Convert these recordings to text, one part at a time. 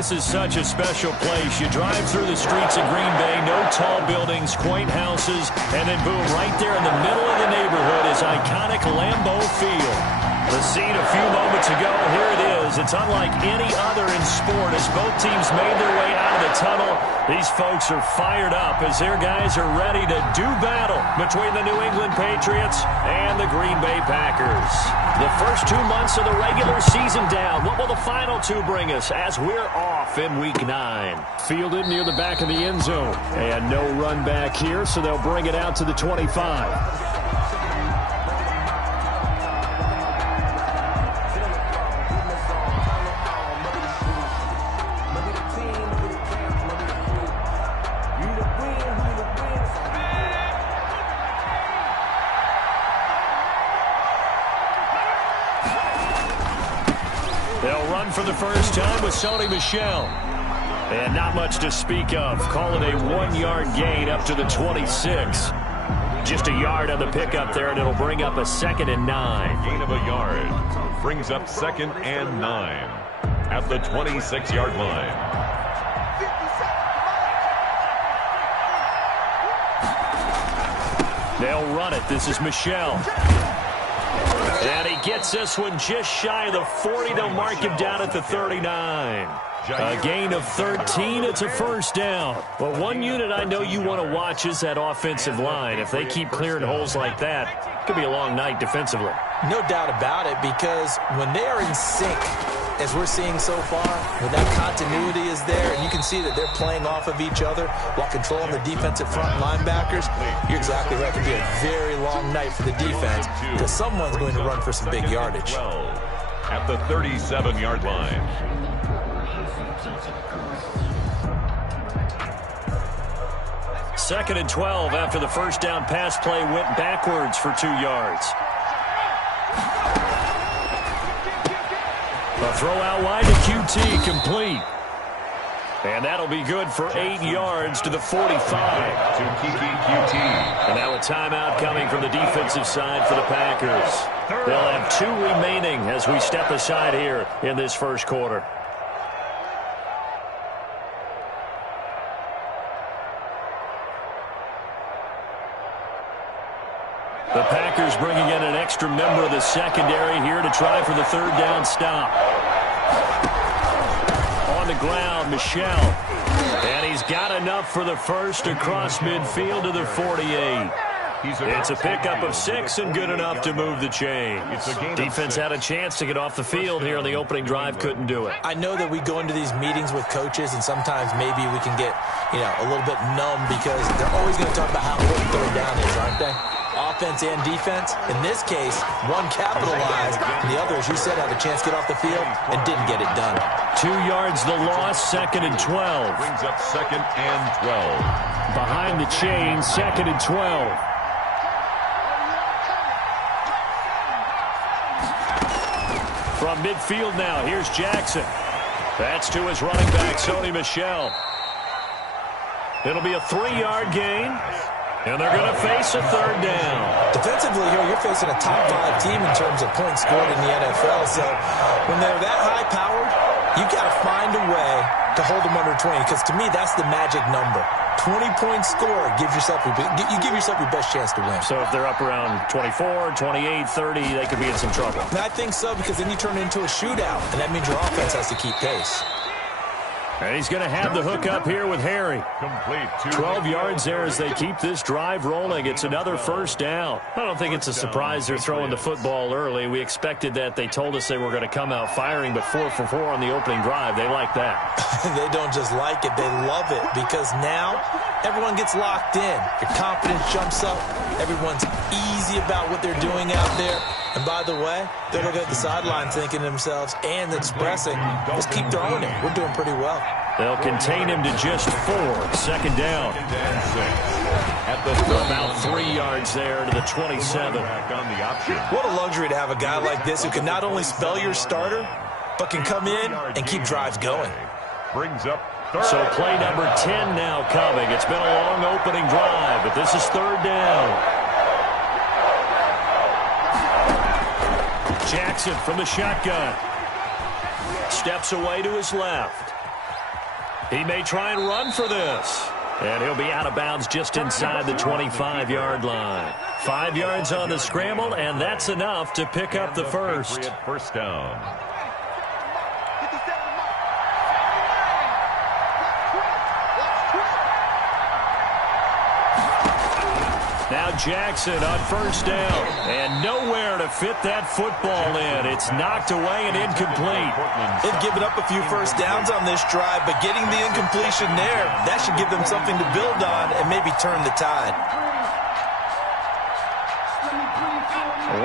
this is such a special place. You drive through the streets of Green Bay, no tall buildings, quaint houses, and then boom, right there in the middle of the neighborhood is iconic Lambeau Field. The scene a few moments ago, here it is. It's unlike any other in sport as both teams made their way out of the tunnel. These folks are fired up as their guys are ready to do battle between the New England Patriots and the Green Bay Packers. The first 2 months of the regular season down. What will the final two bring us as we're off in Week 9? Fielded near the back of the end zone. And no run back here, so they'll bring it out to the 25. For the first time with Sony Michel. And not much to speak of. Call it a 1-yard gain up to the 26. Just a yard on the pickup there, and it'll bring up a 2nd and 9. Gain of a yard. Brings up 2nd and 9 at the 26-yard line. They'll run it. This is Michel. And he gets this one just shy of the 40. They'll mark him down at the 39. A gain of 13. It's a first down. Well, one unit I know you want to watch is that offensive line. If they keep clearing holes like that, it could be a long night defensively. No doubt about it, because when they are in sync, as we're seeing so far, when that continuity is there, and you can see that they're playing off of each other while controlling the defensive front linebackers, you're exactly right. It could be a very long night for the defense because someone's going to run for some big yardage. At the 37-yard line. Second and 12 after the first down pass play went backwards for 2 yards. A throw out wide to QT, complete. And that'll be good for 8 yards to the 45. To QT. And now a timeout coming from the defensive side for the Packers. They'll have 2 remaining as we step aside here in this first quarter. The Packers bringing in an extra member of the secondary here to try for the 3rd down stop. On the ground, Michel. And he's got enough for the first across midfield to the 48. It's a pickup of 6 and good enough to move the chains. Defense had a chance to get off the field here on the opening drive, couldn't do it. I know that we go into these meetings with coaches, and sometimes maybe we can get, a little bit numb because they're always going to talk about how important 3rd down is, aren't they? Offense and defense. In this case, one capitalized, and the other, as you said, had a chance to get off the field and didn't get it done. 2 yards the loss, 2nd and 12. Brings up 2nd and 12. Behind the chain, 2nd and 12. From midfield now, here's Jackson. That's to his running back, Sony Michel. It'll be a 3-yard gain. And they're going to face a 3rd down. Defensively here, you're facing a top 5 team in terms of points scored in the NFL. So when they're that high-powered, you got to find a way to hold them under 20. Because to me, that's the magic number. 20-point score gives yourself you give yourself your best chance to win. So if they're up around 24, 28, 30, they could be in some trouble. And I think so, because then you turn it into a shootout, and that means your offense has to keep pace. And he's going to have the hook up here with Harry. Complete. 12 yards there as they keep this drive rolling. It's another first down. I don't think it's a surprise they're throwing the football early. We expected that. They told us they were going to come out firing, but 4 for 4 on the opening drive. They like that. They don't just like it. They love it, because now everyone gets locked in. Your confidence jumps up. Everyone's easy about what they're doing out there. And by the way, they're looking at the sideline thinking to themselves and expressing, let's keep throwing it. We're doing pretty well. They'll contain him to just 4. 2nd down. At the about 3 yards there to the 27. What a luxury to have a guy like this who can not only spell your starter, but can come in and keep drives going. Brings up so play number 10 now coming. It's been a long opening drive, but this is 3rd down. Jackson from the shotgun. Steps away to his left. He may try and run for this. And he'll be out of bounds just inside the 25-yard line. 5 yards on the scramble, and that's enough to pick up the first. First down. Now Jackson on first down, and nowhere to fit that football in. It's knocked away and incomplete. They've given up a few first downs on this drive, but getting the incompletion there, that should give them something to build on and maybe turn the tide.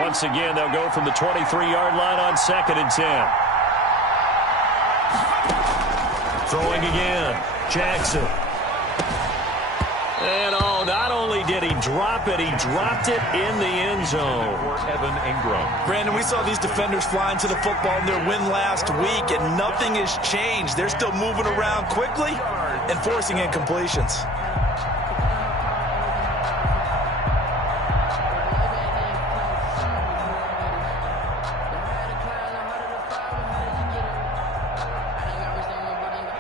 Once again, they'll go from the 23-yard line on 2nd and 10. Throwing again, Jackson. And not only did he drop it, he dropped it in the end zone. For Evan Ingram. Brandon, we saw these defenders flying to the football in their win last week, and nothing has changed. They're still moving around quickly and forcing incompletions.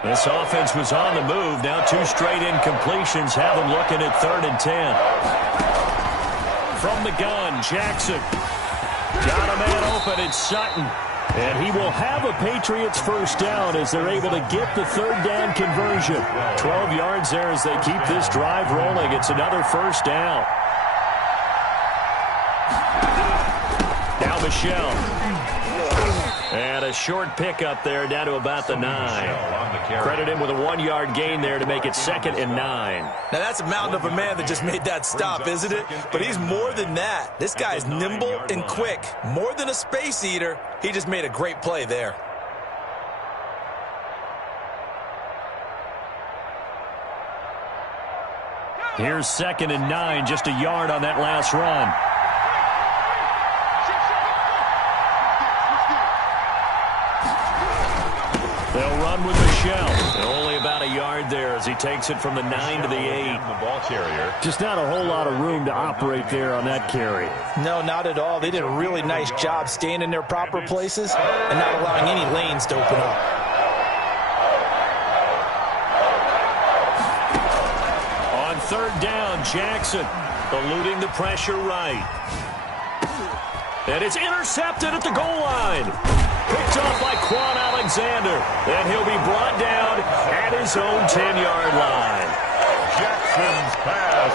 This offense was on the move. Now 2 straight incompletions have them looking at 3rd and 10. From the gun, Jackson. Got a man open. It's Sutton. And he will have a Patriots first down as they're able to get the 3rd down conversion. 12 yards there as they keep this drive rolling. It's another first down. Now Michelle. And a short pickup there down to about the 9. Credit him with a 1-yard gain there to make it 2nd and 9. Now that's a mountain of a man that just made that stop, isn't it? But he's more than that. This guy is nimble and quick. More than a space eater, he just made a great play there. Here's 2nd and 9, just a yard on that last run. They'll run with Michelle. Only about a yard there as he takes it from the 9 to the 8. The ball carrier. Just not a whole lot of room to operate there on that carry. No, not at all. They did a really nice job staying in their proper places and not allowing any lanes to open up. On 3rd down, Jackson eluding the pressure right. And it's intercepted at the goal line. Picked off by Quan Alexander. And he'll be brought down at his own 10-yard line. Jackson's pass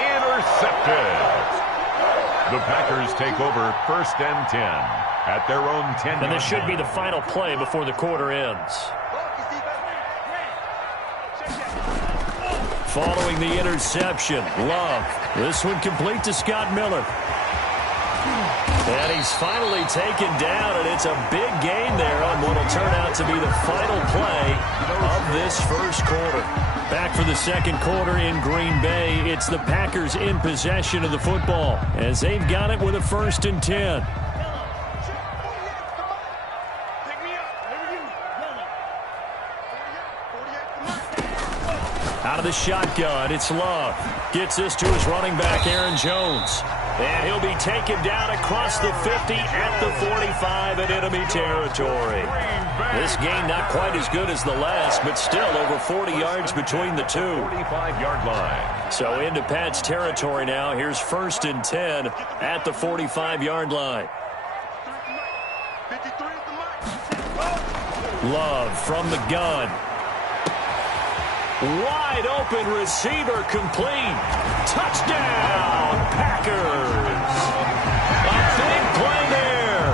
intercepted. The Packers take over 1st and 10 at their own 10. And this should be the final play before the quarter ends. Following the interception, Love. This one complete to Scott Miller. And he's finally taken down, and it's a big gain there on what will turn out to be the final play of this first quarter. Back for the second quarter in Green Bay, it's the Packers in possession of the football as they've got it with a 1st and 10. Out of the shotgun, it's Love. Gets this to his running back, Aaron Jones. And he'll be taken down across the 50 at the 45 in enemy territory. This game not quite as good as the last, but still over 40 yards between the two. 45-yard line. So into Pat's territory now. Here's 1st and 10 at the 45-yard line. Love from the gun. Wide open receiver complete. Touchdown, Packers. A big play there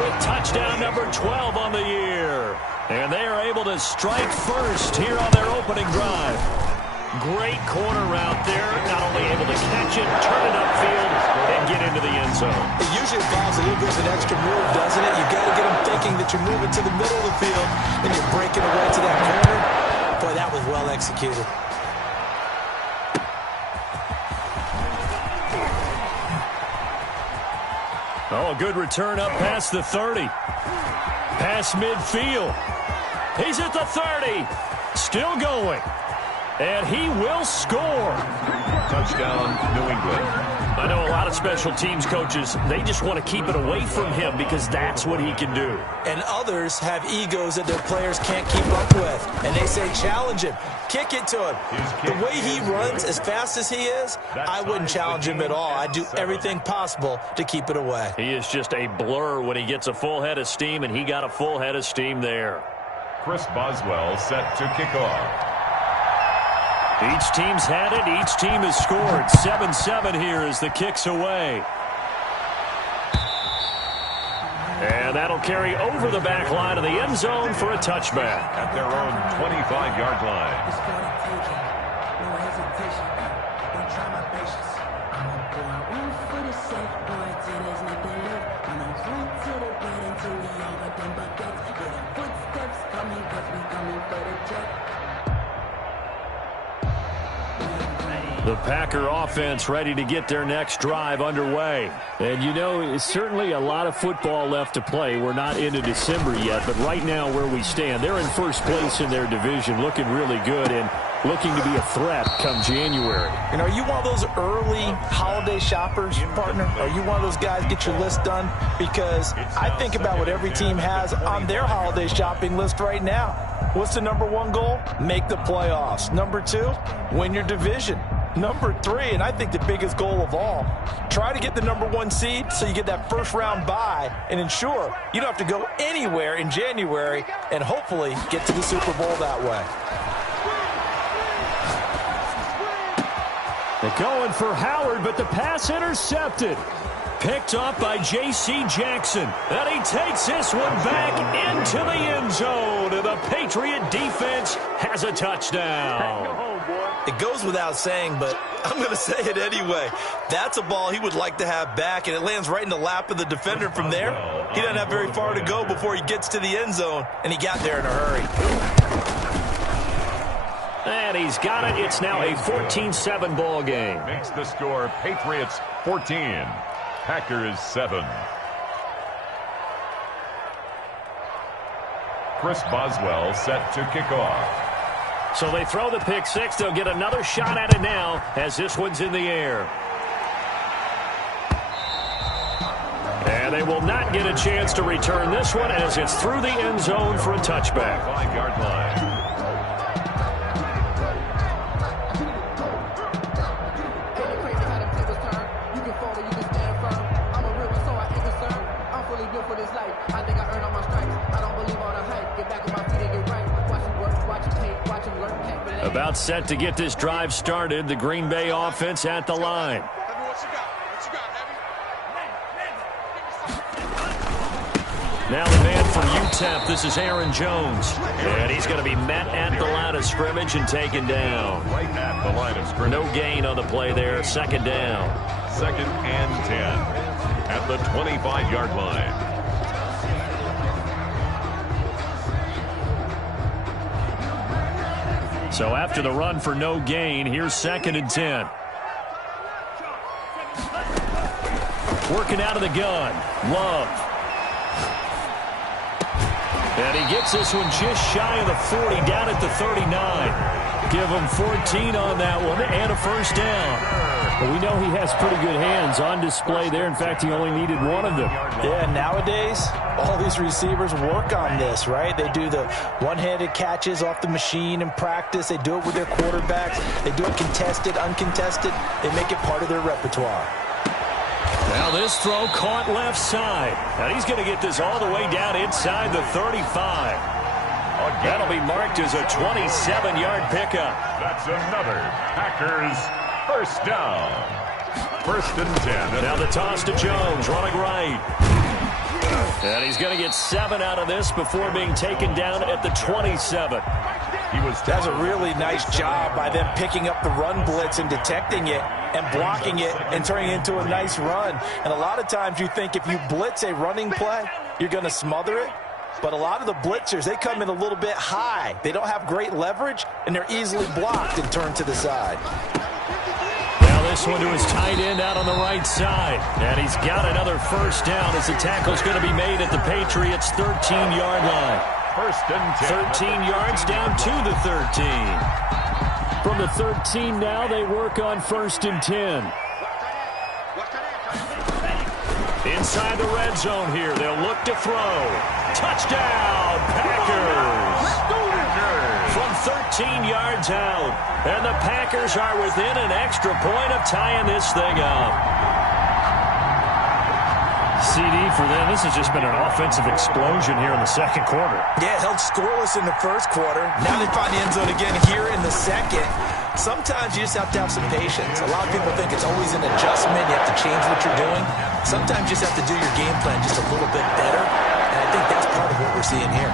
with touchdown number 12 on the year. And they are able to strike first here on their opening drive. Great corner route there. Not only able to catch it, turn it upfield, and get into the end zone. It usually involves a little bit of an extra move, doesn't it? You've got to get them thinking that you're moving to the middle of the field and you're breaking away to that corner. Boy, that was well executed. Oh, a good return up past the 30. Past midfield. He's at the 30. Still going. And he will score. Touchdown, New England. I know a lot of special teams coaches, they just want to keep it away from him because that's what he can do. And others have egos that their players can't keep up with. And they say, challenge him. Kick it to him. The way he runs as fast as he is, I wouldn't challenge him at all. I'd do everything possible to keep it away. He is just a blur when he gets a full head of steam, and he got a full head of steam there. Chris Boswell set to kick off. Each team's had it. Each team has scored. 7-7 here as the kick's away. And that'll carry over the back line of the end zone for a touchback. At their own 25-yard line. The Packer offense ready to get their next drive underway. And, you know, it's certainly a lot of football left to play. We're not into December yet, but right now where we stand, they're in first place in their division, looking really good and looking to be a threat come January. And are you one of those early holiday shoppers, partner? Are you one of those guys get your list done? Because I think about what every team has on their holiday shopping list right now. What's the number one goal? Make the playoffs. Number two, win your division. Number three, and I think the biggest goal of all, try to get the number one seed so you get that first round bye and ensure you don't have to go anywhere in January and hopefully get to the Super Bowl that way. They're going for Howard, but the pass intercepted. Picked off by J.C. Jackson. And he takes this one back into the end zone. And the Patriot defense has a touchdown. It goes without saying, but I'm going to say it anyway. That's a ball he would like to have back, and it lands right in the lap of the defender from there. He doesn't have very far to go before he gets to the end zone, and he got there in a hurry. And he's got it. It's now a 14-7 ball game. Makes the score Patriots 14, Packers 7. Chris Boswell set to kick off. So they throw the pick six. They'll get another shot at it now as this one's in the air. And they will not get a chance to return this one as it's through the end zone for a touchback. 5-yard line. About set to get this drive started. The Green Bay offense at the line. Now the man from UTEP, this is Aaron Jones. And he's going to be met at the line of scrimmage and taken down. Right at the line of scrimmage. No gain on the play there. Second down. 2nd and 10 at the 25-yard line. So after the run for no gain, here's 2nd and 10. Working out of the gun. Love. And he gets this one just shy of the 40, down at the 39. Give him 14 on that one and a first down. Well, we know he has pretty good hands on display there. In fact, he only needed one of them. Yeah, nowadays, all these receivers work on this, right? They do the one-handed catches off the machine in practice. They do it with their quarterbacks. They do it contested, uncontested. They make it part of their repertoire. Now this throw caught left side. And he's going to get this all the way down inside the 35. That'll be marked as a 27-yard pickup. That's another Packers first down. 1st and 10. Now the toss to Jones, running right. And he's going to get 7 out of this before being taken down at the 27. That's a really nice job by them picking up the run blitz and detecting it and blocking it and turning it into a nice run. And a lot of times you think if you blitz a running play, you're going to smother it. But a lot of the blitzers, they come in a little bit high. They don't have great leverage, and they're easily blocked and turned to the side. Now this one to his tight end out on the right side. And he's got another first down as the tackle's going to be made at the Patriots' 13-yard line. 1st and 10. 13 yards down to the 13. From the 13 now, they work on 1st and 10. Inside the red zone here, they'll look to throw. Touchdown, Packers! From 13 yards out, and the Packers are within an extra point of tying this thing up. CD for them. This has just been an offensive explosion here in the second quarter. Yeah, held scoreless in the first quarter. Now they find the end zone again here in the second. Sometimes you just have to have some patience. A lot of people think it's always an adjustment. You have to change what you're doing. Sometimes you just have to do your game plan just a little bit better. And I think that's part of what we're seeing here.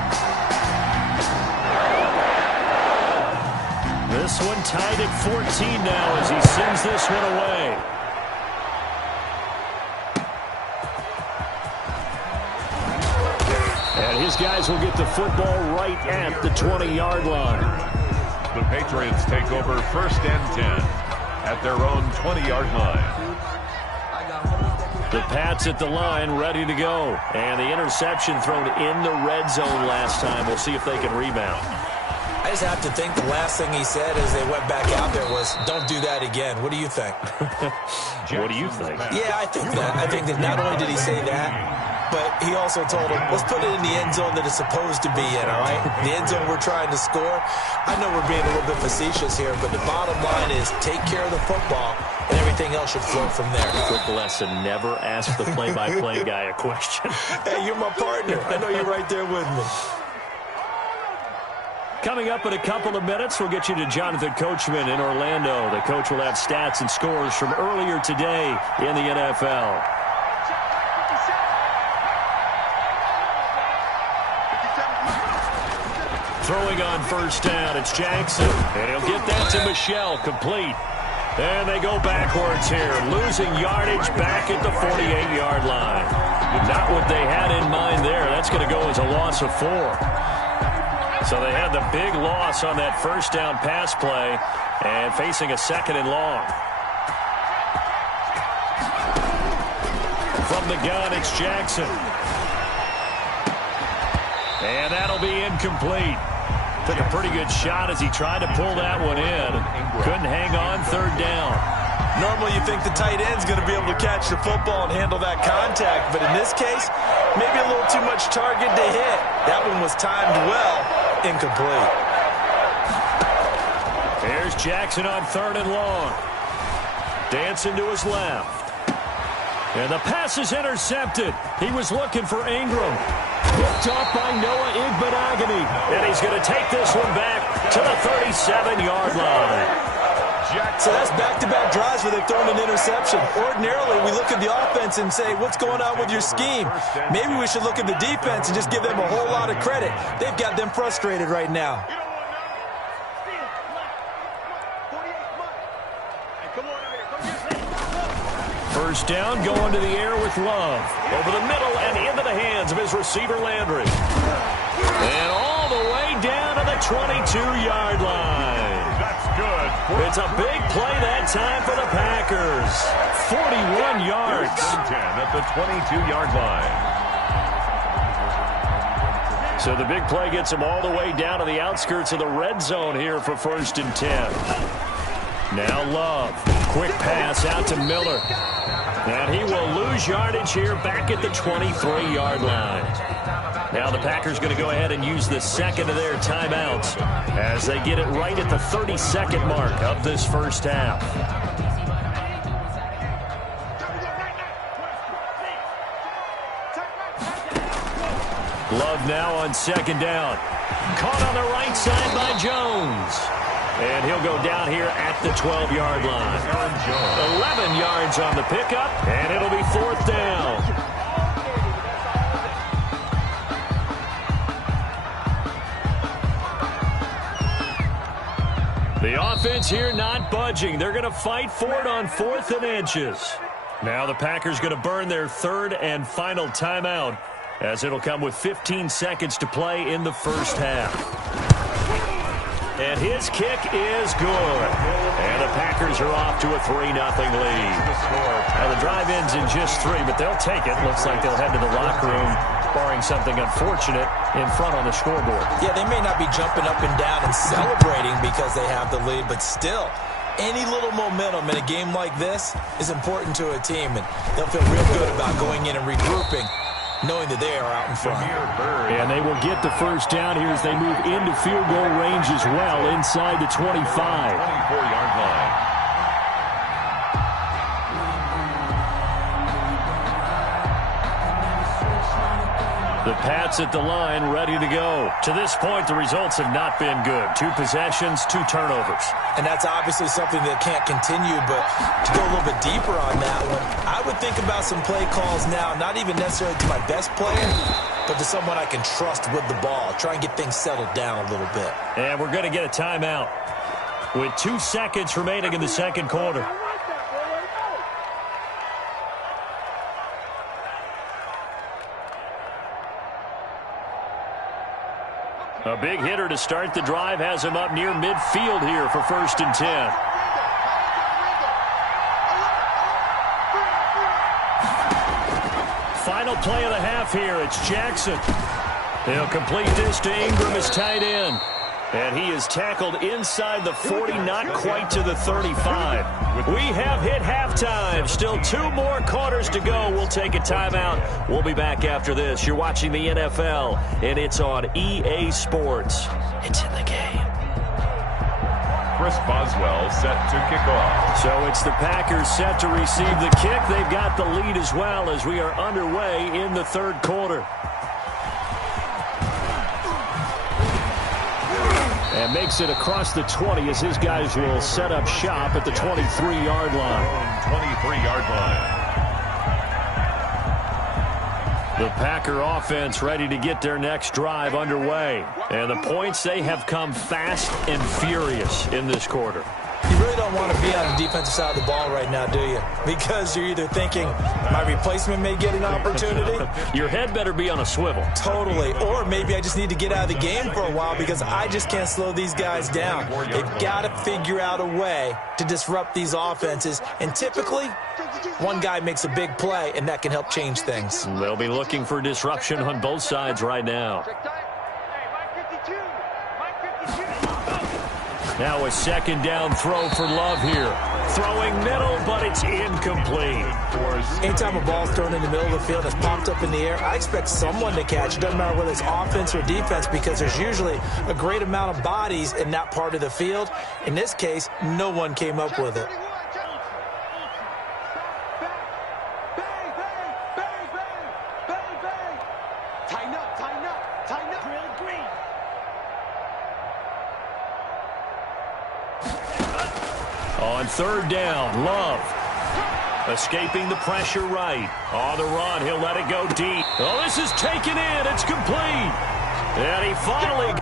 This one tied at 14 now as he sends this one away. And his guys will get the football right at the 20-yard line. The Patriots take over first and 10 at their own 20-yard line. The Pats at the line, ready to go. And the interception thrown in the red zone last time. We'll see if they can rebound. I just have to think the last thing he said as they went back out there was, don't do that again. What do you think? What do you think? Yeah, I think that. I think that not only did he say that, but he also told him, let's put it in the end zone that it's supposed to be in, all right? The end zone we're trying to score. I know we're being a little bit facetious here, but the bottom line is take care of the football, and everything else should flow from there. Quick lesson, never ask the play-by-play guy a question. Hey, you're my partner. I know you're right there with me. Coming up in a couple of minutes, we'll get you to Jonathan Coachman in Orlando. The coach will have stats and scores from earlier today in the NFL. Throwing on first down, it's Jackson. And he'll get that to Michelle, complete. And they go backwards here, losing yardage back at the 48-yard line. Not what they had in mind there. That's going to go as a loss of 4. So they had the big loss on that first down pass play and facing a second and long. From the gun, it's Jackson. And that'll be incomplete. Took a pretty good shot as he tried to pull that one in. Couldn't hang on third down. Normally you think the tight end's going to be able to catch the football and handle that contact, but in this case, maybe a little too much target to hit. That one was timed well. Incomplete. Here's Jackson on third and long. Dancing to his left. And the pass is intercepted. He was looking for Ingram. Picked off by Noah Igbenogany. And he's going to take this one back to the 37-yard line. So that's back-to-back drives where they've thrown an interception. Ordinarily, we look at the offense and say, what's going on with your scheme? Maybe we should look at the defense and just give them a whole lot of credit. They've got them frustrated right now. First down, going to the air with Love. Over the middle and into the hands of his receiver, Landry. And all the way down to the 22-yard line. That's good. It's a big play that time for the Packers. 41 yards. 10 at the 22-yard line. So the big play gets him all the way down to the outskirts of the red zone here for first and 10. Now Love. Quick pass out to Miller. And he will lose yardage here back at the 23-yard line. Now the Packers going to go ahead and use the second of their timeouts as they get it right at the 32nd mark of this first half. Love now on second down. Caught on the right side by Jones. And he'll go down here at the 12-yard line. 11 yards on the pickup, and it'll be fourth down. The offense here not budging. They're going to fight for it on 4th and inches. Now the Packers going to burn their third and final timeout as it'll come with 15 seconds to play in the first half. And his kick is good. And the Packers are off to a 3-0 lead. Now the drive ends in just 3, but they'll take it. Looks like they'll head to the locker room, barring something unfortunate in front on the scoreboard. Yeah, they may not be jumping up and down and celebrating because they have the lead, but still, Any little momentum in a game like this is important to a team, and they'll feel real good about going in and regrouping, knowing that they are out in front. And they will get the first down here as they move into field goal range as well inside the 25. 24-yard line. The Pats at the line, ready to go. To this point, the results have not been good. 2 possessions, 2 turnovers. And that's obviously something that can't continue, but to go a little bit deeper on that one, I would think about some play calls now, not even necessarily to my best player, but to someone I can trust with the ball. Try and get things settled down a little bit. And we're going to get a timeout with 2 seconds remaining in the second quarter. A big hitter to start the drive has him up near midfield here for 1st and 10. Final play of the half here. It's Jackson. He'll complete this to Ingram as tight end. And he is tackled inside the 40, not quite to the 35. We have hit halftime. Still 2 more quarters to go. We'll take a timeout. We'll be back after this. You're watching the NFL, and it's on EA Sports. It's in the game. Chris Boswell set to kick off. So it's the Packers set to receive the kick. They've got the lead as well as we are underway in the 3rd quarter. And makes it across the 20 as his guys will set up shop at the 23-yard line. 23-yard line. The Packer offense ready to get their next drive underway. And the points, they have come fast and furious in this quarter. You really don't want to be on the defensive side of the ball right now, do you? Because you're either thinking, my replacement may get an opportunity. Your head better be on a swivel. Totally. Or maybe I just need to get out of the game for a while because I just can't slow these guys down. They've got to figure out a way to disrupt these offenses. And typically, one guy makes a big play, and that can help change things. They'll be looking for disruption on both sides right now. Now a 2nd down throw for Love here. Throwing middle, but it's incomplete. Anytime a ball's thrown in the middle of the field that's popped up in the air, I expect someone to catch. It doesn't matter whether it's offense or defense because there's usually a great amount of bodies in that part of the field. In this case, no one came up with it. On 3rd down, Love. Escaping the pressure right. On the run, he'll let it go deep. Oh, this is taken in. It's complete. And he finally...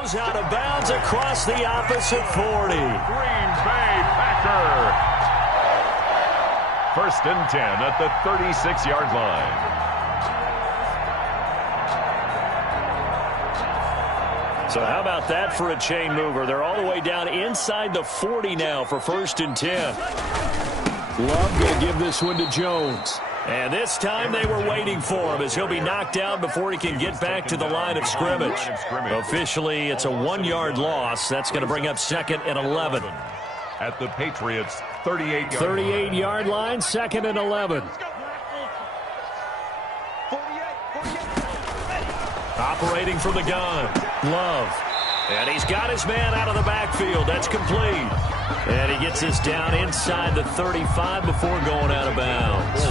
goes out of bounds across the opposite 40. Green Bay Packer. 1st and 10 at the 36-yard line. So how about that for a chain mover? They're all the way down inside the 40 now for 1st and 10. Love going to give this one to Jones. And this time they were waiting for him as he'll be knocked down before he can get back to the line of scrimmage. Officially, it's a 1-yard loss. That's going to bring up 2nd and 11. At the Patriots' 38-yard line. 38-yard line, 2nd and 11. Operating from the gun, Love. And he's got his man out of the backfield. That's complete. And he gets this down inside the 35 before going out of bounds.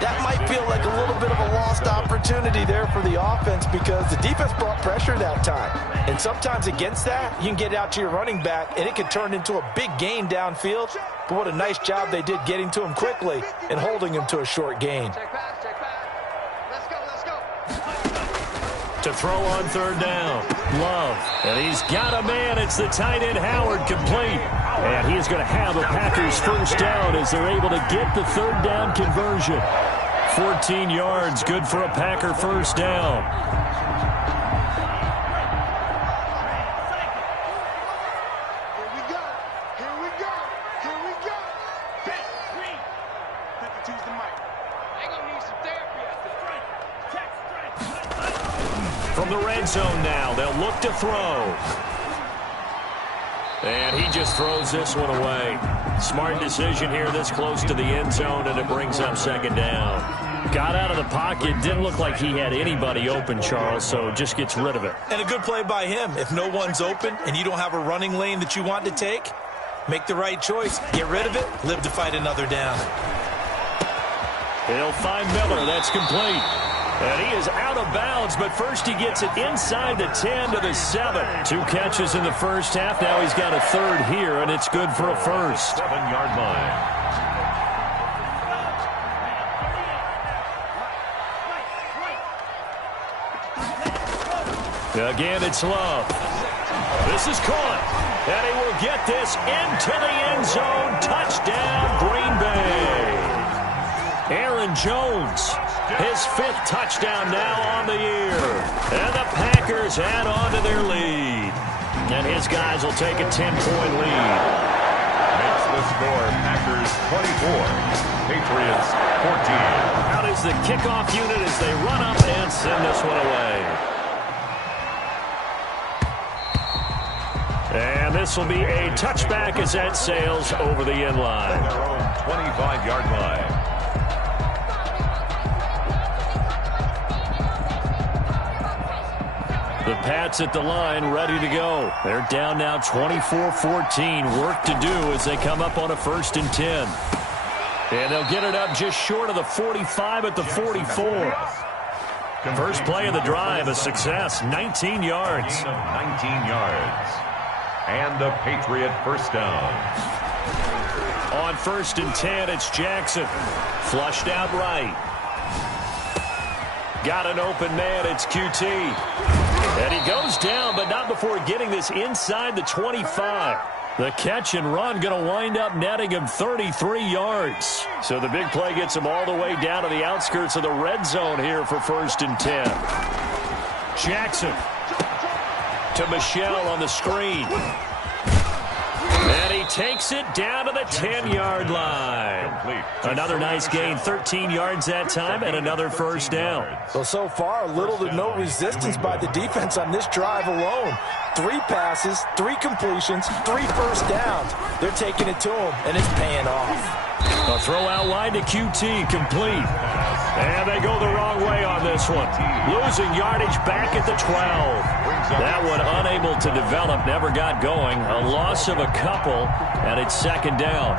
That might feel like a little bit of a lost opportunity there for the offense because the defense brought pressure that time. And sometimes against that, you can get out to your running back, and it can turn into a big gain downfield. But what a nice job they did getting to him quickly and holding him to a short gain. To throw on 3rd down, Love. And he's got a man. It's the tight end, Howard, complete. And he is going to have a Packers 1st down as they're able to get the 3rd down conversion. 14 yards, good for a Packer 1st down. From the red zone now, they'll look to throw. And he just throws this one away. Smart decision here this close to the end zone, and it brings up 2nd down. Got out of the pocket, didn't look like he had anybody open, Charles, so just gets rid of it. And a good play by him. If no one's open and you don't have a running lane that you want to take, make the right choice. Get rid of it, live to fight another down. He'll find Miller. That's complete. And he is out of bounds, but first he gets it inside the 10 to the 7. 2 catches in the 1st half. Now he's got a 3rd here, and it's good for a 1st. 7-yard line. Again, it's Love. This is caught, and he will get this into the end zone. Touchdown, Green Bay. Aaron Jones, his 5th touchdown now on the year. And the Packers add on to their lead. And his guys will take a 10-point lead. Makes the score Packers 24, Patriots 14. Out is the kickoff unit as they run up and send this one away. And this will be a touchback as that sails over the end line. Their own 25-yard line. The Pats at the line, ready to go. They're down now 24-14. Work to do as they come up on a 1st and 10. And they'll get it up just short of the 45 at the 44. First play of the drive, a success, 19 yards. 19 yards. And a Patriot 1st down. On 1st and 10, it's Jackson. Flushed out right. Got an open man, it's QT. And he goes down, but not before getting this inside the 25. The catch and run going to wind up netting him 33 yards. So the big play gets him all the way down to the outskirts of the red zone here for 1st and 10. Jackson to Michelle on the screen. And he takes it down to the 10-yard line. Another nice gain, 13 yards that time, and another 1st down. Well, so far, little to no resistance by the defense on this drive alone. 3 passes, 3 completions, 3 1st downs. They're taking it to him, and it's paying off. A throw out wide to QT, complete. And they go the wrong way on this one. Losing yardage back at the 12. That one unable to develop, never got going. A loss of a couple, and it's 2nd down.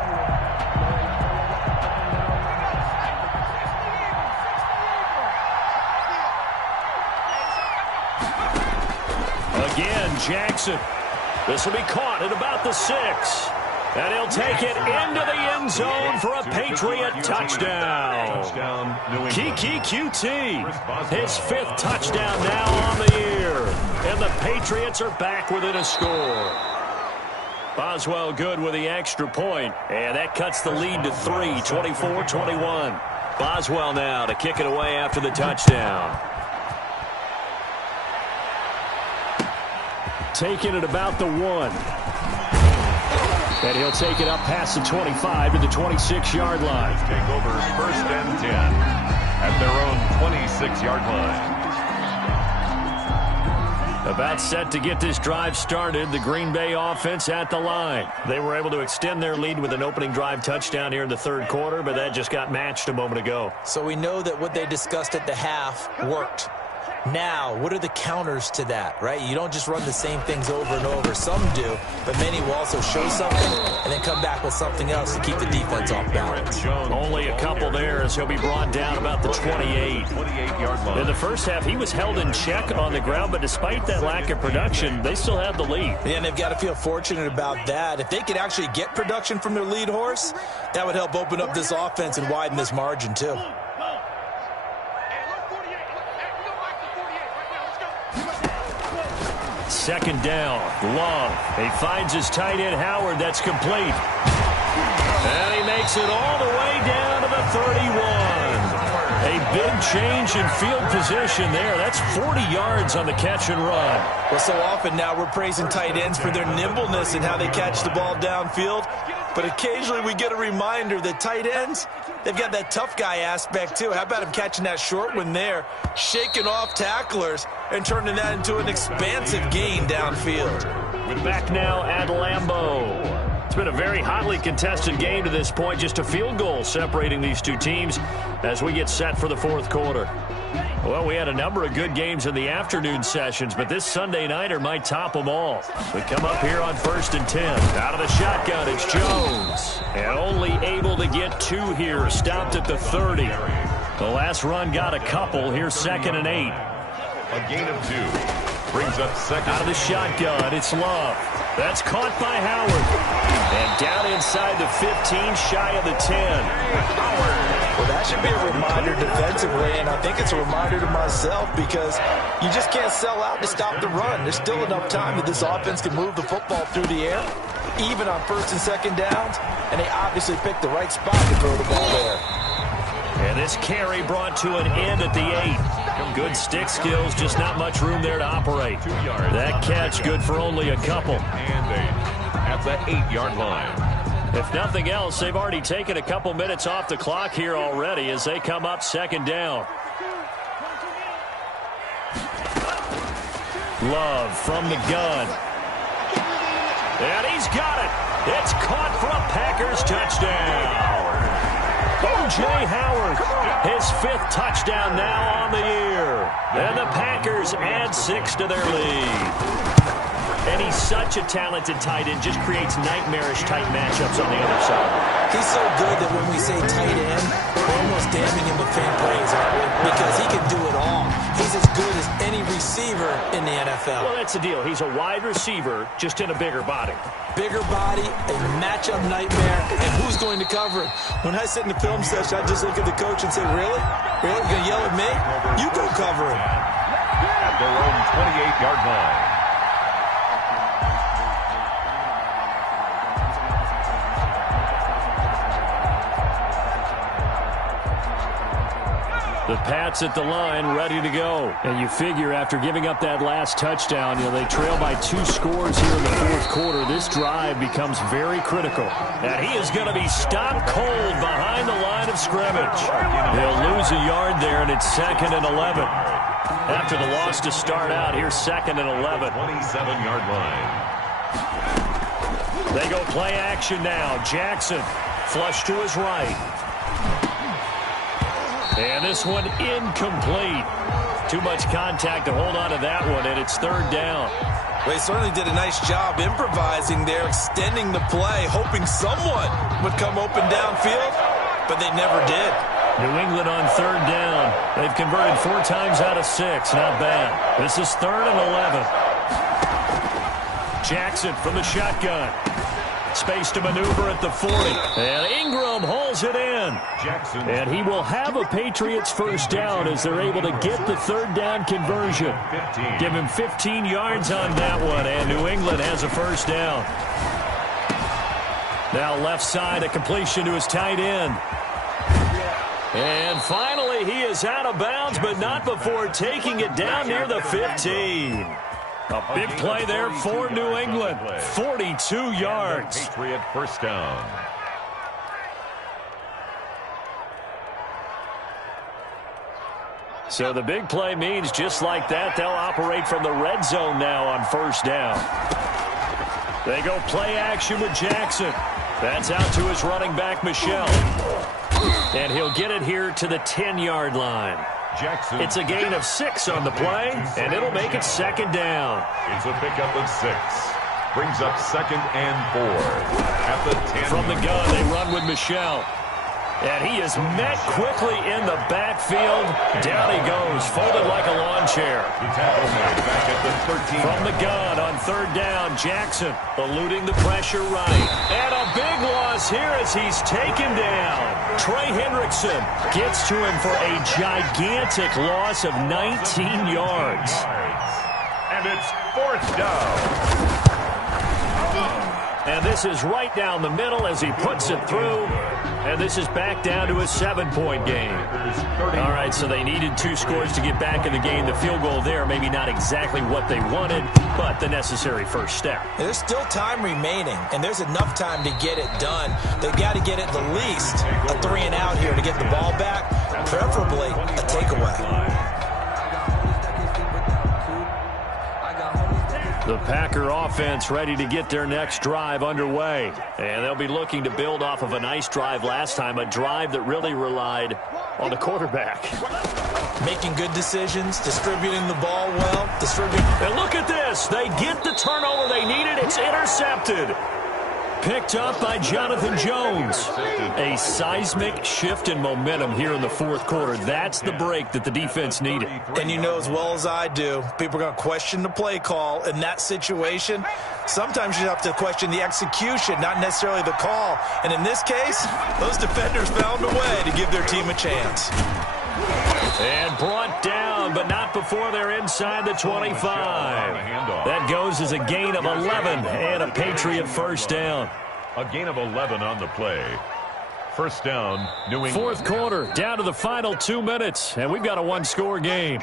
Again, Jackson. This will be caught at about the 6. And he'll take it into the end zone for a Patriot touchdown. Kiki QT, his 5th touchdown now on the year. And the Patriots are back within a score. Boswell good with the extra point, and that cuts the lead to 3, 24-21. Boswell now to kick it away after the touchdown. Taking it about the 1. And he'll take it up past the 25 to the 26-yard line. Take over 1st and 10 at their own 26-yard line. About set to get this drive started, the Green Bay offense at the line. They were able to extend their lead with an opening drive touchdown here in the third quarter, but that just got matched a moment ago. So we know that what they discussed at the half worked. Now, what are the counters to that, right? You don't just run the same things over and over. Some do, but many will also show something and then come back with something else to keep the defense off balance. Only a couple there as he'll be brought down about the 28. 28-yard line. In the first half, he was held in check on the ground, but despite that lack of production, they still have the lead. Yeah, and they've got to feel fortunate about that. If they could actually get production from their lead horse, that would help open up this offense and widen this margin too. Second down, Love. He finds his tight end, Howard. That's complete. And he makes it all the way down to the 31. A big change in field position there. That's 40 yards on the catch and run. Well, so often now we're praising tight ends for their nimbleness and how they catch the ball downfield. But occasionally we get a reminder that tight ends, they've got that tough guy aspect too. How about him catching that short one there, shaking off tacklers, and turning that into an expansive gain downfield. We're back now at Lambeau. It's been a very hotly contested game to this point. Just a field goal separating these two teams as we get set for the fourth quarter. Well, we had a number of good games in the afternoon sessions, but this Sunday nighter might top them all. We come up here on 1st and 10. Out of the shotgun, it's Jones. And only able to get 2 here, stopped at the 30. The last run got a couple. Here's 2nd and 8. A gain of 2. Brings up second. Out of the shotgun, it's Love. That's caught by Howard. And down inside the 15, shy of the 10. Well, that should be a reminder defensively, and I think it's a reminder to myself because you just can't sell out to stop the run. There's still enough time that this offense can move the football through the air, even on 1st and 2nd downs, and they obviously picked the right spot to throw the ball there. And this carry brought to an end at the 8. Good stick skills, just not much room there to operate. 2 yards. That catch good for only a couple. And 8 at the 8-yard line. If nothing else, they've already taken a couple minutes off the clock here already as they come up 2nd down. Love from the gun. And he's got it. It's caught for a Packers touchdown. O.J. Howard, his 5th touchdown now on the year. And the Packers add 6 to their lead. And he's such a talented tight end, just creates nightmarish-type matchups on the other side. He's so good that when we say tight end, we're almost damning him with faint praise, aren't we? Because he can do it all. He's as good as any receiver in the NFL. Well, that's the deal. He's a wide receiver, just in a bigger body. Bigger body, a matchup nightmare, and who's going to cover him? When I sit in the film session, I just look at the coach and say, really? Really? You going to yell at me? You go cover him. At their own 28-yard line. The Pats at the line, ready to go. And you figure after giving up that last touchdown, they trail by 2 scores here in the fourth quarter. This drive becomes very critical. And he is going to be stopped cold behind the line of scrimmage. He'll lose a yard there, and it's 2nd and 11. After the loss to start out, here's 2nd and 11. 27-yard line. They go play action now. Jackson, flush to his right. And this one incomplete. Too much contact to hold on to that one, and it's 3rd down. Well, he certainly did a nice job improvising there, extending the play, hoping someone would come open downfield, but they never did. New England on 3rd down. They've converted 4 times out of 6. Not bad. This is 3rd and 11. Jackson from the shotgun. Space to maneuver at the 40. And Ingram hauls it in. And he will have a Patriots first down as they're able to get the third down conversion. Give him 15 yards on that one, and New England has a first down. Now left side, a completion to his tight end. And finally, he is out of bounds, but not before taking it down near the 15. A big play there for New England. 42 yards. Patriot first down. So the big play means just like that, they'll operate from the red zone now on first down. They go play action with Jackson. That's out to his running back, Michel. And he'll get it here to the 10-yard line. Jackson. It's a gain of 6 on the play, and it'll make it second down. It's a pickup of 6. Brings up 2nd and 4 at the 10. From the gun, they run with Michel. And he is met quickly in the backfield. Down he goes, folded like a lawn chair. The tackle made back at the 13. From the gun on third down, Jackson eluding the pressure right. And a big loss here as he's taken down. Trey Hendrickson gets to him for a gigantic loss of 19 yards. And it's 4th down. And this is right down the middle as he puts it through. And this is back down to a 7-point game. All right, so they needed 2 scores to get back in the game. The field goal there, maybe not exactly what they wanted, but the necessary first step. There's still time remaining, and there's enough time to get it done. They've got to get it the least a 3-and-out here to get the ball back, preferably a takeaway. The Packer offense ready to get their next drive underway. And they'll be looking to build off of a nice drive last time, a drive that really relied on the quarterback. Making good decisions, distributing the ball well, And look at this. They get the turnover they needed. It's intercepted. Picked up by Jonathan Jones. A seismic shift in momentum here in the fourth quarter. That's the break that the defense needed. And you know as well as I do, people are going to question the play call in that situation. Sometimes you have to question the execution, not necessarily the call. And in this case, those defenders found a way to give their team a chance. And brought down, but not before they're inside the 25. That goes as a gain of 11 and a Patriot first down. A gain of 11 on the play. First down, New England. Fourth quarter, down to the final 2 minutes, and we've got a one-score game.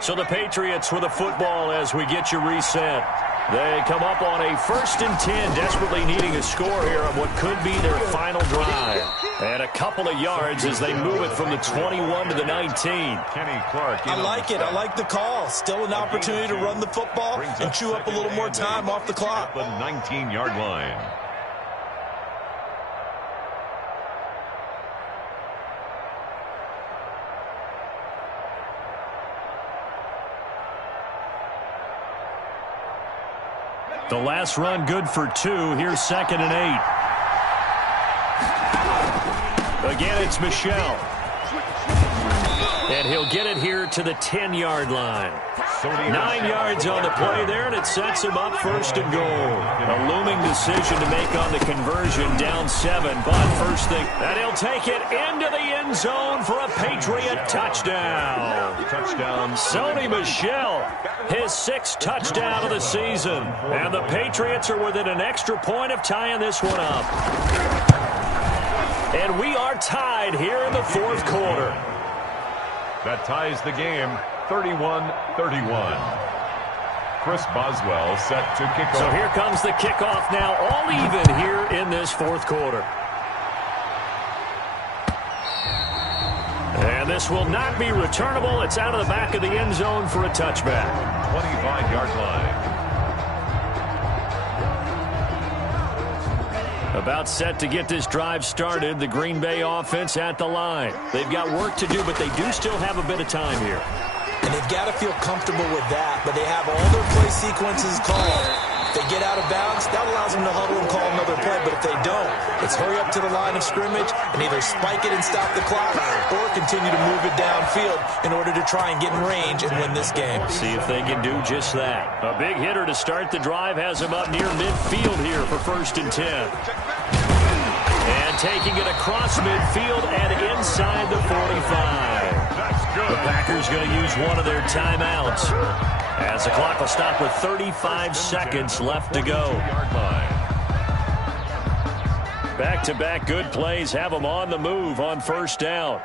So the Patriots with a football as we get you reset. They come up on a 1st and 10, desperately needing a score here on what could be their final drive. And a couple of yards as they move it from the 21 to the 19. Kenny Clark. I like it. I like the call. Still an opportunity to run the football and chew up a little more time off the clock. The 19-yard line. The last run good for 2. Here's 2nd and 8. Again, it's Michel. And he'll get it here to the 10-yard line. 9 yards on the play there, and it sets him up 1st and goal. A looming decision to make on the conversion, down 7. But first thing, and he'll take it into the end zone for a Patriot touchdown. Sony Michel, his 6th touchdown of the season. And the Patriots are within an extra point of tying this one up. And we are tied here in the fourth quarter. That ties the game, 31-31. Chris Boswell set to kick off. So here comes the kickoff now, all even here in this fourth quarter. And this will not be returnable. It's out of the back of the end zone for a touchback. 25-yard line. About set to get this drive started. The Green Bay offense at the line. They've got work to do, but they do still have a bit of time here. And they've got to feel comfortable with that, but they have all their play sequences called. they get out of bounds, that allows them to huddle and call another play. But if they don't, it's hurry up to the line of scrimmage and either spike it and stop the clock or continue to move it downfield in order to try and get in range and win this game. See if they can do just that. A big hitter to start the drive has him up near midfield here for 1st and 10. And taking it across midfield and inside the 45. The Packers going to use one of their timeouts, as the clock will stop with 35 seconds left to go. Back-to-back good plays have them on the move on 1st down.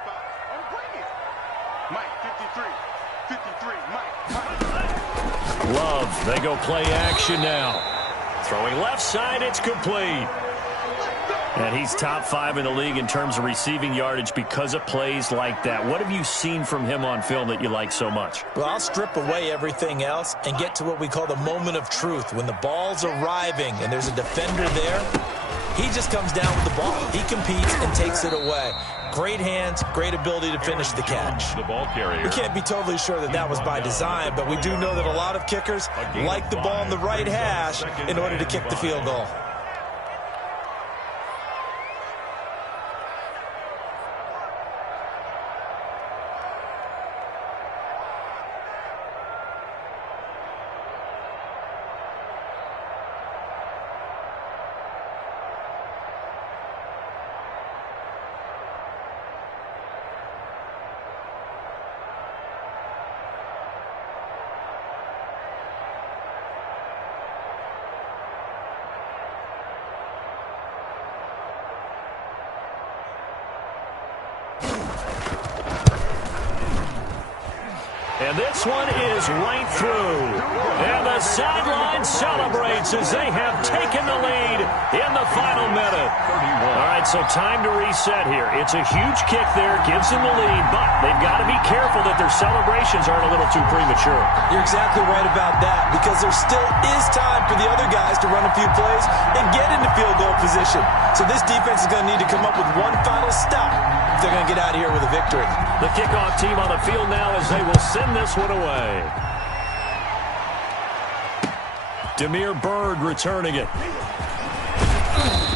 Love, they go play action now. Throwing left side, it's complete. And he's top 5 in the league in terms of receiving yardage because of plays like that. What have you seen from him on film that you like so much? Well, I'll strip away everything else and get to what we call the moment of truth. When the ball's arriving and there's a defender there, he just comes down with the ball. He competes and takes it away. Great hands, great ability to finish the catch. The ball carrier. We can't be totally sure that that was by design, but we do know that a lot of kickers like the ball in the right hash in order to kick the field goal. And this one is right through. And the sideline celebrates as they have taken the lead in the final minute. All right, so time to reset here. It's a huge kick there, gives them the lead, but they've got to be careful that their celebrations aren't a little too premature. You're exactly right about that, because there still is time for the other guys to run a few plays and get into field goal position. So this defense is going to need to come up with one final stop if they're going to get out of here with a victory. The kickoff team on the field now as they will send this one away. Demir Bird returning it.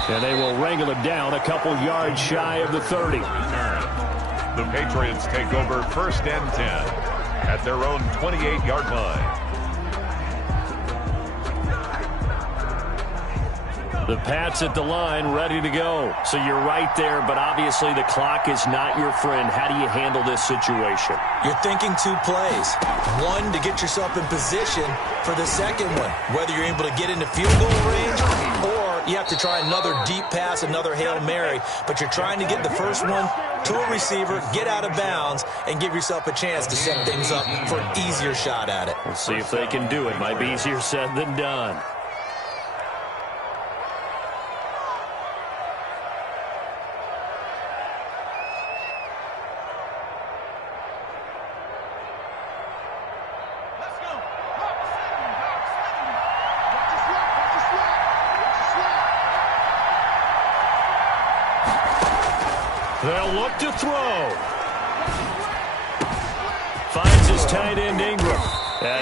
And they will wrangle him down a couple yards shy of the 30. The Patriots take over 1st and 10 at their own 28-yard line. The Pats at the line, ready to go. So you're right there, but obviously the clock is not your friend. How do you handle this situation? You're thinking 2 plays. One, to get yourself in position for the second one, whether you're able to get into field goal range or you have to try another deep pass, another Hail Mary. But you're trying to get the first one to a receiver, get out of bounds, and give yourself a chance to set things up for an easier shot at it. We'll see if they can do it. Might be easier said than done. They'll look to throw. Finds his tight end Ingram.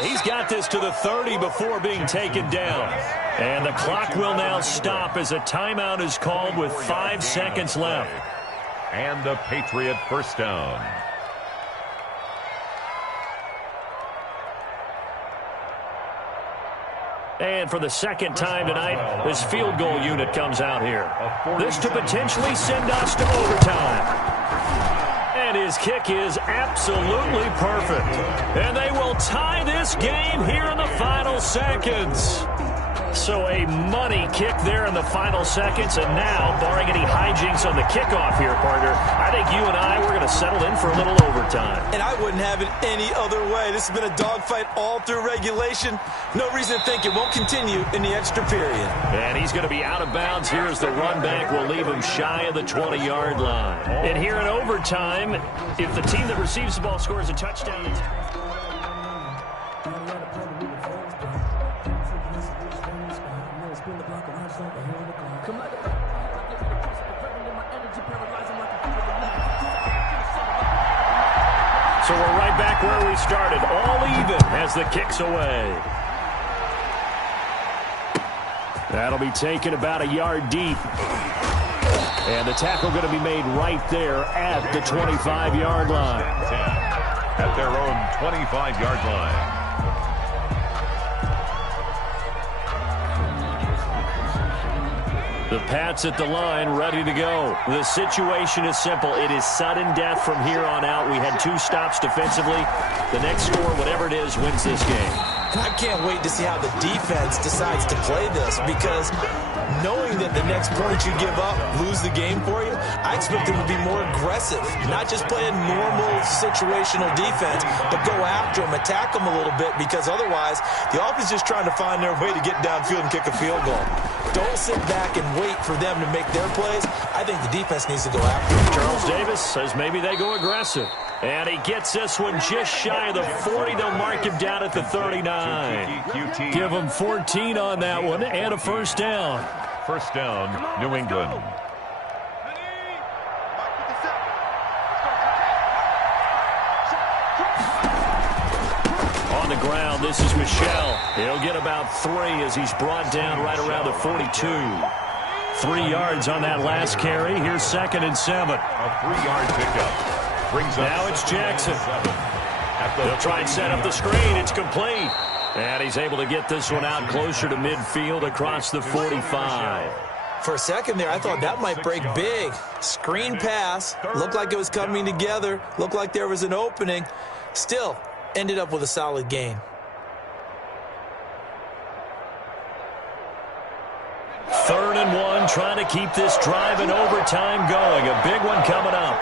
He's got this to the 30 before being taken down. And the clock will now stop as a timeout is called with 5 seconds left. And the Patriot first down. And for the second time tonight, this field goal unit comes out here. This to potentially send us to overtime. And his kick is absolutely perfect. And they will tie this game here in the final seconds. So a money kick there in the final seconds. And now, barring any hijinks on the kickoff here, partner, I think you and I, we're going to settle in for a little overtime. And I wouldn't have it any other way. This has been a dogfight all through regulation. No reason to think it won't continue in the extra period. And he's going to be out of bounds here as the run back will leave him shy of the 20-yard line. And here in overtime, if the team that receives the ball scores a touchdown, it's... So we're right back where we started, all even as the kick's away. That'll be taken about a yard deep. And the tackle going to be made right there at the 25-yard line. At their own 25-yard line. The Pats at the line, ready to go. The situation is simple. It is sudden death from here on out. We had 2 stops defensively. The next score, whatever it is, wins this game. I can't wait to see how the defense decides to play this, because knowing that the next point you give up, lose the game for you, I expect them to be more aggressive, not just play a normal situational defense, but go after them, attack them a little bit, because otherwise the offense is just trying to find their way to get downfield and kick a field goal. Don't sit back and wait for them to make their plays. I think the defense needs to go after them. Charles Davis says maybe they go aggressive. And he gets this one just shy of the 40. They'll mark him down at the 39. Give him 14 on that one and a first down. First down, New England. On the ground, this is Michel. He'll get about 3 as he's brought down right around the 42. 3 yards on that last carry. Here's 2nd and 7. A 3-yard pickup. Now it's Jackson. They'll try and set up the screen. It's complete. And he's able to get this one out closer to midfield across the 45. For a second there, I thought that might break big. Screen pass. Looked like it was coming together. Looked like there was an opening. Still, ended up with a solid gain. Third and 1, trying to keep this drive in overtime going. A big one coming up.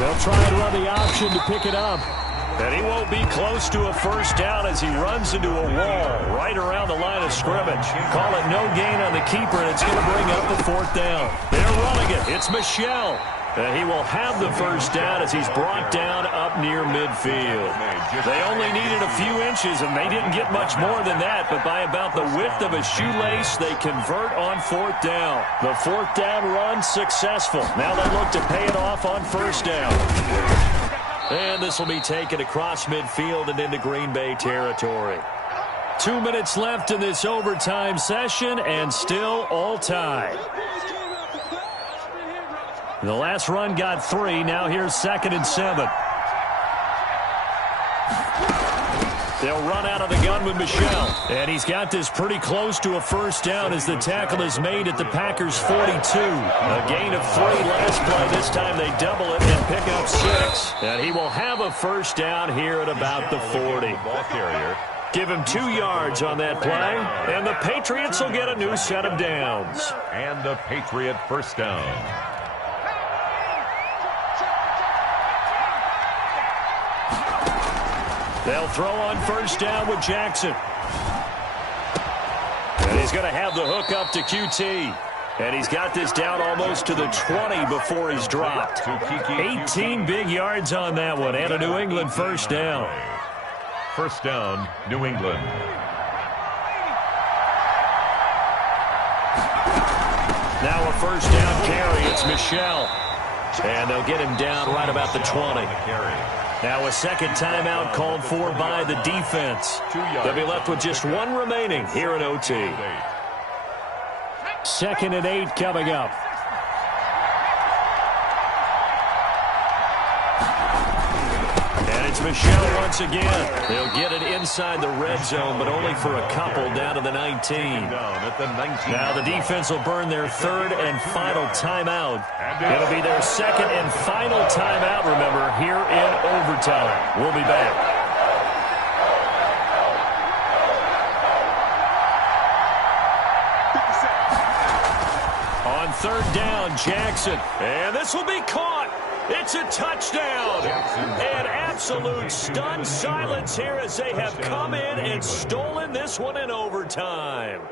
They'll try and run the option to pick it up. And he won't be close to a first down as he runs into a wall right around the line of scrimmage. Call it no gain on the keeper, and it's going to bring up the 4th down. They're running it. It's Michel. He will have the first down as he's brought down up near midfield. They only needed a few inches, and they didn't get much more than that, but by about the width of a shoelace, they convert on 4th down. The 4th down run successful. Now they look to pay it off on first down. And this will be taken across midfield and into Green Bay territory. 2 minutes left in this overtime session, and still all tied. The last run got 3. Now here's 2nd and 7. They'll run out of the gun with Michel. And he's got this pretty close to a first down as the tackle is made at the Packers' 42. A gain of 3 last play. This time they double it and pick up 6. And he will have a first down here at about the 40. Ball carrier. Give him 2 yards on that play. And the Patriots will get a new set of downs. And the Patriot first down. They'll throw on first down with Jackson. And he's going to have the hook up to QT. And he's got this down almost to the 20 before he's dropped. 18 big yards on that one, and a New England first down. First down, New England. Now a first down carry. It's Michel. And they'll get him down right about the 20. Now a second timeout called for by the defense. They'll be left with just 1 remaining here in OT. 2nd and 8 coming up. And it's Michel once again. They'll get it inside the red zone, but only for a couple down to the 19. Now the defense will burn their 3rd and final timeout. It'll be their 2nd and final timeout, remember, here in overtime. We'll be back. On 3rd down, Jackson. And this will be caught. It's a touchdown. And absolute stunned silence here as they have come in and stolen this one in overtime.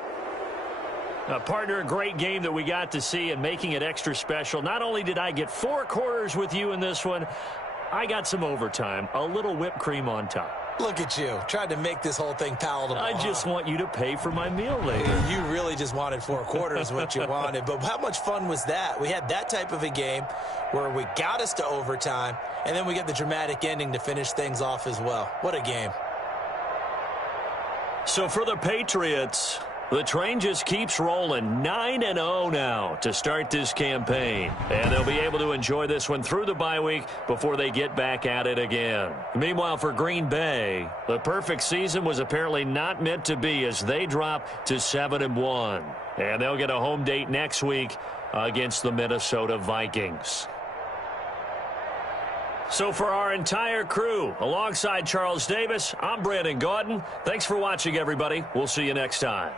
Partner, a great game that we got to see and making it extra special. Not only did I get 4 quarters with you in this one, I got some overtime, a little whipped cream on top. Look at you, tried to make this whole thing palatable. I just want you to pay for my meal later. You really just wanted 4 quarters, what you wanted. But how much fun was that? We had that type of a game where we got us to overtime, and then we get the dramatic ending to finish things off as well. What a game. So for the Patriots, the train just keeps rolling. 9-0 now to start this campaign. And they'll be able to enjoy this one through the bye week before they get back at it again. Meanwhile, for Green Bay, the perfect season was apparently not meant to be as they drop to 7-1. And they'll get a home date next week against the Minnesota Vikings. So for our entire crew, alongside Charles Davis, I'm Brandon Gaudin. Thanks for watching, everybody. We'll see you next time.